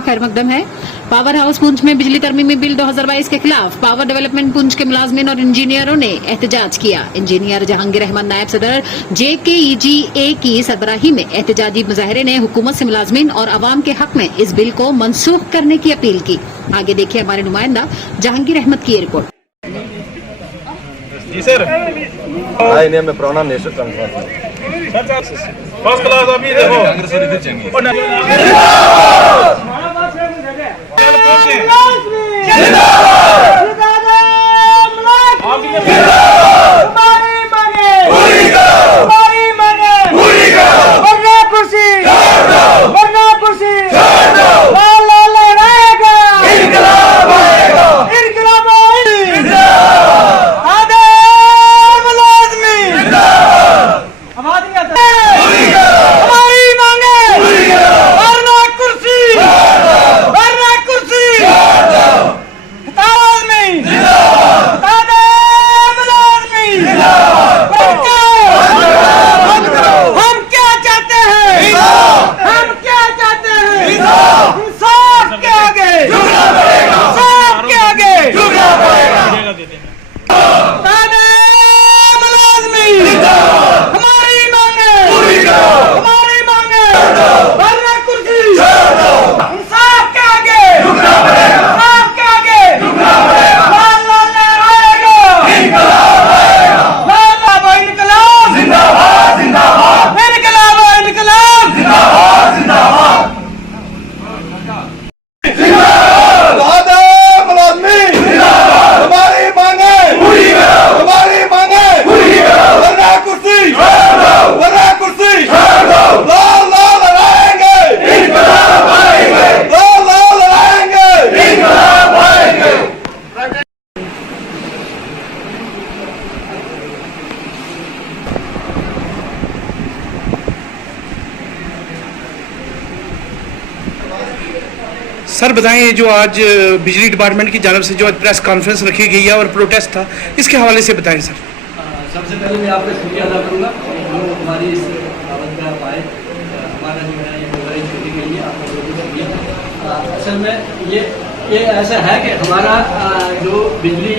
खैर मकदम है। Power house Poonch में बिजली तरमीमी बिल 2022 के खिलाफ पावर डेवलपमेंट पुंछ के मुलाजमीन और इंजीनियरों ने एहतजाज किया। इंजीनियर जहांगीर अहमद नायब सदर JKEGA की सरबराही में एहतजाजी मुजाहरे ने हुकूमत से मुलाजमीन और अवाम के हक में इस बिल को मनसूख करने की अपील की। आगे देखिए हमारे नुमाइंदा जहांगीर अहमद की रिपोर्ट। जी सर, में पुराना नेशनल फर्स्ट क्लास अभी देखो सर बताएं, जो आज बिजली डिपार्टमेंट की जानब से जो आज प्रेस कॉन्फ्रेंस रखी गई है और प्रोटेस्ट था, इसके हवाले से बताएं सर। सबसे पहले मैं आपका शुक्रिया अदा करूँगा जो हमारी इस दावत में आप आए। हमारा जो है ये कवरेज करने के लिए आपका बहुत बहुत शुक्रिया। असल में ये ऐसा है कि हमारा जो बिजली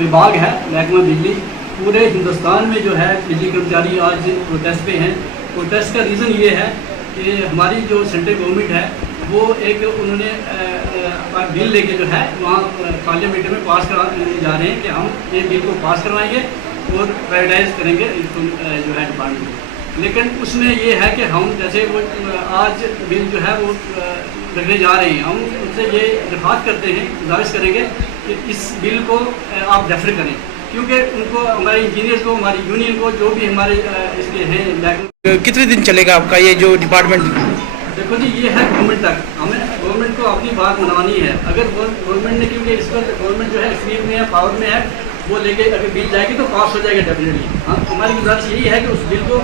विभाग है, महकमा बिजली, पूरे हिंदुस्तान में जो है बिजली कर्मचारी आज प्रोटेस्ट पे हैं। प्रोटेस्ट का रीज़न ये है कि हमारी जो सेंट्रल गवर्नमेंट है वो एक उन्होंने बिल लेके जो है वहाँ पार्लियामेंट में पास कराने जा रहे हैं कि हम ये बिल को पास करवाएंगे और प्राइवेटाइज करेंगे इसको जो है डिपार्टमेंट। लेकिन उसमें ये है कि हम जैसे वो आज बिल जो है वो रखने जा रहे हैं, हम उनसे ये दरख्वास्त करते हैं, गुजारिश करेंगे कि इस बिल को आप रेफर करें, क्योंकि उनको हमारे इंजीनियर्स को, हमारी यूनियन को, जो भी हमारे इसके हैं। कितने दिन चलेगा आपका ये जो डिपार्टमेंट? देखो जी, ये है गवर्नमेंट तक, हमें गवर्नमेंट को अपनी बात मनवानी है। अगर गवर्नमेंट ने, क्योंकि इस वक्त गवर्नमेंट जो है एक्सपीरियंस में है, पावर में है, वो लेके अगर बिल जाएगी तो पास हो जाएगा डेफिनेटली। हाँ, हमारी गुजारिश यही है कि उस बिल को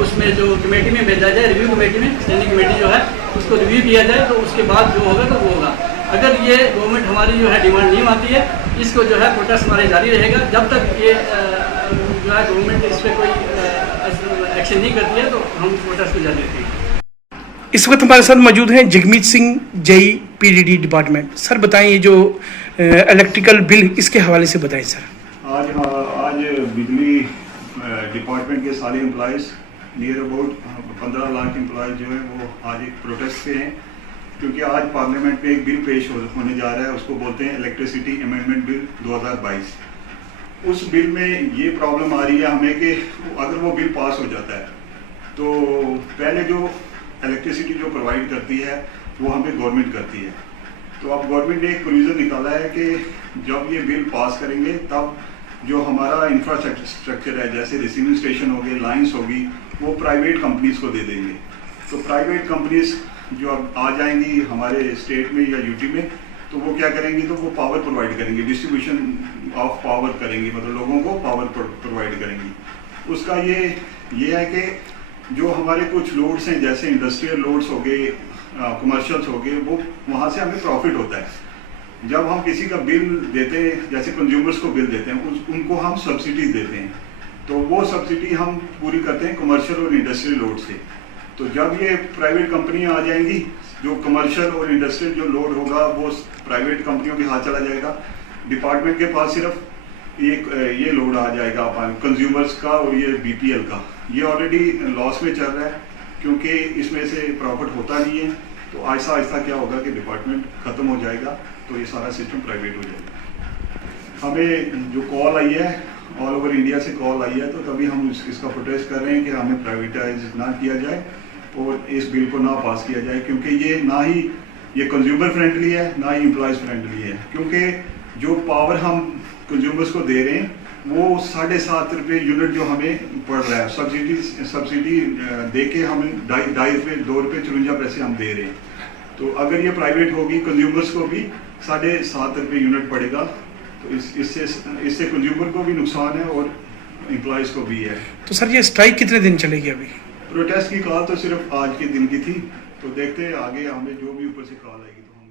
उसमें जो कमेटी में भेजा जाए, रिव्यू कमेटी में, स्टैंडिंग कमेटी जो है उसको रिव्यू किया जाए, तो उसके बाद जो होगा तो वो होगा। अगर ये गवर्नमेंट हमारी जो है डिमांड नहीं आती है, इसको जो है प्रोटेस्ट हमारे जारी रहेगा जब तक ये जो है गवर्नमेंट इस पर कोई एक्शन नहीं करती है, तो हम प्रोटेस्ट को जारी रखेंगे। इस वक्त हमारे साथ मौजूद हैं Jagmeet Singh, JE PDD department. Sir बताएं, ये जो इलेक्ट्रिकल बिल, इसके हवाले से बताएं सर। आज बिजली डिपार्टमेंट के सारे employees, near about 15 lakh employees जो हैं वो आज एक प्रोटेस्ट पे हैं, क्योंकि आज पार्लियामेंट में एक बिल पेश होने जा रहा है, उसको बोलते हैं इलेक्ट्रिसिटी अमेंडमेंट बिल 2022। उस बिल में ये प्रॉब्लम आ रही है हमें कि अगर वो बिल पास हो जाता है तो पहले जो इलेक्ट्रिसिटी जो प्रोवाइड करती है वो हमें गवर्नमेंट करती है। तो अब गवर्नमेंट ने एक प्रोविज़न निकाला है कि जब ये बिल पास करेंगे तब जो हमारा इंफ्रास्ट्रक्चर है, जैसे रिसीविंग स्टेशन हो गए, लाइन्स होगी, वो प्राइवेट कंपनीज को दे देंगे। तो प्राइवेट कंपनीज जो अब आ जाएंगी हमारे स्टेट में या यूटी में, तो वो क्या करेंगी, तो वो पावर प्रोवाइड करेंगे, डिस्ट्रीब्यूशन ऑफ पावर करेंगी, मतलब लोगों को पावर प्रोवाइड करेंगी। उसका ये है कि जो हमारे कुछ लोड्स हैं, जैसे इंडस्ट्रियल लोड्स हो गए, कमर्शियल्स हो गए, वो वहाँ से हमें प्रॉफिट होता है। जब हम किसी का बिल देते हैं, जैसे कंज्यूमर्स को बिल देते हैं, उनको हम सब्सिडीज देते हैं, तो वो सब्सिडी हम पूरी करते हैं कमर्शियल और इंडस्ट्रियल लोड से। तो जब ये प्राइवेट कंपनियां आ जाएंगी, जो कमर्शियल और इंडस्ट्रियल जो लोड होगा वो प्राइवेट कंपनियों के हाथ चला जाएगा। डिपार्टमेंट के पास सिर्फ ये लोड आ जाएगा कंज्यूमर्स का और ये बीपीएल का। ये ऑलरेडी लॉस में चल रहा है क्योंकि इसमें से प्रॉफिट होता नहीं है। तो आहिस्ता आहिस्ता क्या होगा कि डिपार्टमेंट खत्म हो जाएगा, तो ये सारा सिस्टम प्राइवेट हो जाएगा। हमें जो कॉल आई है ऑल ओवर इंडिया से कॉल आई है, तो तभी हम इसका प्रोटेस्ट कर रहे हैं कि हमें प्राइवेटाइज ना किया जाए और इस बिल को ना पास किया जाए, क्योंकि ये ना ही ये कंज्यूमर फ्रेंडली है ना ही एम्प्लॉयज़ फ्रेंडली है। क्योंकि जो पावर हम कंज्यूमर्स को दे रहे हैं वो 7.5 रुपये यूनिट जो हमें पड़ रहा है, सब्सिडी दे के हमें 2 रुपये 54 पैसे हम दे रहे हैं। तो अगर ये प्राइवेट होगी कंज्यूमर्स को भी 7.5 रुपये यूनिट पड़ेगा, तो इससे कंज्यूमर को भी नुकसान है और एम्प्लॉयज़ को भी है। तो सर ये स्ट्राइक कितने दिन चलेगी अभी? प्रोटेस्ट की कॉल तो सिर्फ आज के दिन की थी, तो देखते हैं आगे हमें जो भी ऊपर से कॉल आएगी तो